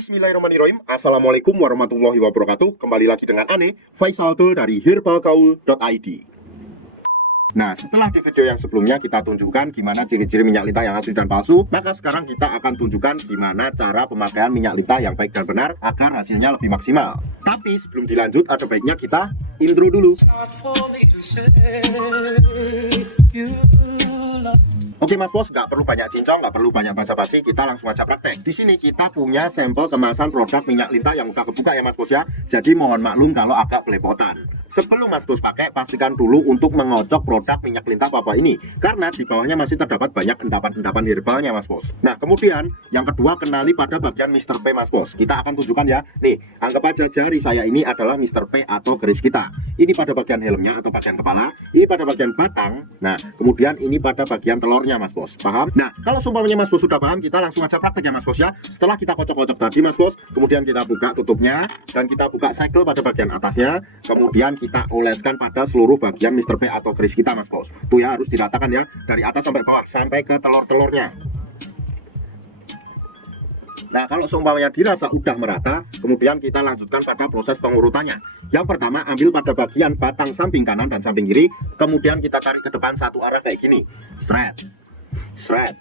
Bismillahirrahmanirrahim. Assalamualaikum warahmatullahi wabarakatuh. Kembali lagi dengan Ane, Faisal Tul dari herbalgaul.id. Nah, setelah di video yang sebelumnya kita tunjukkan gimana ciri-ciri minyak lintah yang asli dan palsu, maka sekarang kita akan tunjukkan gimana cara pemakaian minyak lintah yang baik dan benar agar hasilnya lebih maksimal. Tapi sebelum dilanjut, ada baiknya kita intro dulu. Oke Mas Bos, nggak perlu banyak cincong, nggak perlu banyak basa-basi, kita langsung aja praktek. Di sini kita punya sampel kemasan produk minyak lintah yang udah kebuka ya Mas Bos ya. Jadi mohon maklum kalau agak belepotan. Sebelum Mas Bos pakai, pastikan dulu untuk mengocok produk minyak lintah Papua ini, karena di bawahnya masih terdapat banyak endapan-endapan herbalnya Mas Bos. Nah kemudian yang kedua, kenali pada bagian Mr. P Mas Bos. Kita akan tunjukkan ya. Nih, anggap aja jari saya ini adalah Mr. P atau garis kita. Ini pada bagian helmnya atau bagian kepala, ini pada bagian batang. Nah kemudian ini pada bagian telurnya Mas Bos, paham? Nah kalau sumpamanya Mas Bos sudah paham, kita langsung aja praktek ya Mas Bos ya. Setelah kita kocok-kocok tadi Mas Bos, kemudian kita buka tutupnya dan kita buka segel pada bagian atasnya, kemudian kita oleskan pada seluruh bagian Mr. P atau garis kita Mas Bos. Tuh ya, harus diratakan ya, dari atas sampai bawah sampai ke telur-telurnya. Nah kalau seumpamanya dirasa udah merata, kemudian kita lanjutkan pada proses pengurutannya. Yang pertama, ambil pada bagian batang samping kanan dan samping kiri, kemudian kita tarik ke depan satu arah kayak gini. Shred, shred,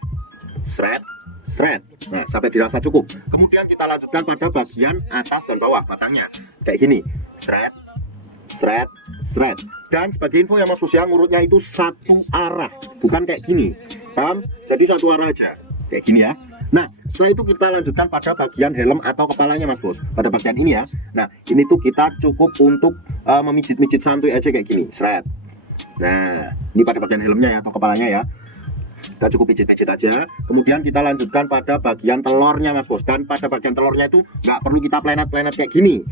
shred, shred. Nah sampai dirasa cukup. Kemudian kita lanjutkan pada bagian atas dan bawah batangnya kayak gini. Shred, shred, shred. Dan sebagai info ya Mas Bos ya, ngurutnya itu satu arah, bukan kayak gini, paham? Jadi satu arah aja kayak gini ya. Nah setelah itu kita lanjutkan pada bagian helm atau kepalanya Mas Bos, pada bagian ini ya. Nah ini tuh kita cukup untuk memijit-mijit santuy aja kayak gini, shred. Nah ini pada bagian helmnya ya atau kepalanya ya, kita cukup pijit-pijit aja. Kemudian kita lanjutkan pada bagian telurnya Mas Bos, dan pada bagian telurnya itu nggak perlu kita plenet-plenet kayak gini.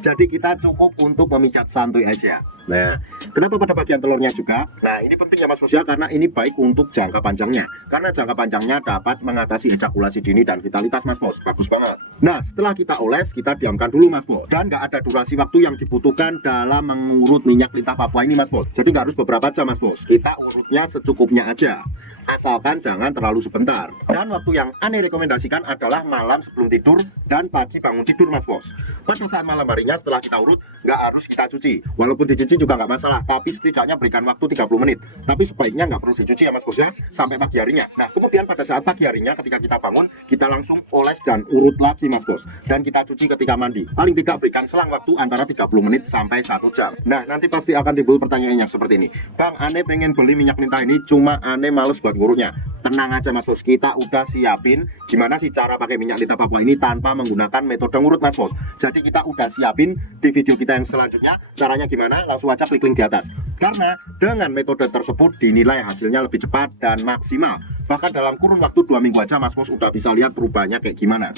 Jadi kita cukup untuk memijat santuy aja. Nah kenapa pada bagian telurnya juga? Nah ini penting ya Mas Bos ya, karena ini baik untuk jangka panjangnya, karena jangka panjangnya dapat mengatasi ejakulasi dini dan vitalitas Mas Bos. Bagus banget. Nah setelah kita oles, kita diamkan dulu Mas Bos, dan nggak ada durasi waktu yang dibutuhkan dalam mengurut minyak lintah Papua ini Mas Bos. Jadi nggak harus beberapa jam Mas Bos, kita urutnya secukupnya aja, asalkan jangan terlalu sebentar. Dan waktu yang Ane rekomendasikan adalah malam sebelum tidur dan pagi bangun tidur Mas Bos. Pada saat malam harinya setelah kita urut, nggak harus kita cuci. Walaupun dicuci juga nggak masalah, tapi setidaknya berikan waktu 30 menit. Tapi sebaiknya nggak perlu dicuci ya Mas Bos ya, sampai pagi harinya. Nah kemudian pada saat pagi harinya ketika kita bangun, kita langsung oles dan urut lagi Mas Bos. Dan kita cuci ketika mandi. Paling tidak berikan selang waktu antara 30 menit sampai 1 jam. Nah nanti pasti akan timbul pertanyaannya seperti ini, Bang Ane pengen beli minyak lintah ini, cuma Ane males buat ngurutnya. Tenang aja Mas Bos, kita udah siapin gimana sih cara pakai minyak lintah Papua ini tanpa menggunakan metode ngurut Mas Bos. Jadi kita udah siapin di video kita yang selanjutnya. Caranya gimana? Langsung aja klik link di atas. Karena dengan metode tersebut dinilai hasilnya lebih cepat dan maksimal. Bahkan dalam kurun waktu 2 minggu aja Mas Bos udah bisa lihat perubahannya kayak gimana.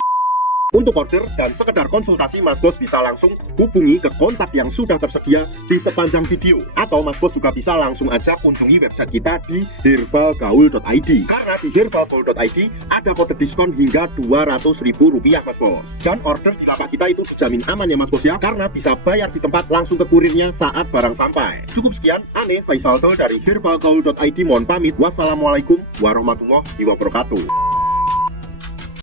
Untuk order dan sekedar konsultasi, Mas Bos bisa langsung hubungi ke kontak yang sudah tersedia di sepanjang video. Atau Mas Bos juga bisa langsung aja kunjungi website kita di herbalgaul.id. Karena di herbalgaul.id ada kode diskon hingga Rp200.000 Mas Bos. Dan order di lapak kita itu dijamin aman ya Mas Bos ya, karena bisa bayar di tempat langsung ke kurirnya saat barang sampai. Cukup sekian, Ane Faisal Tul dari herbalgaul.id mohon pamit. Wassalamualaikum warahmatullahi wabarakatuh.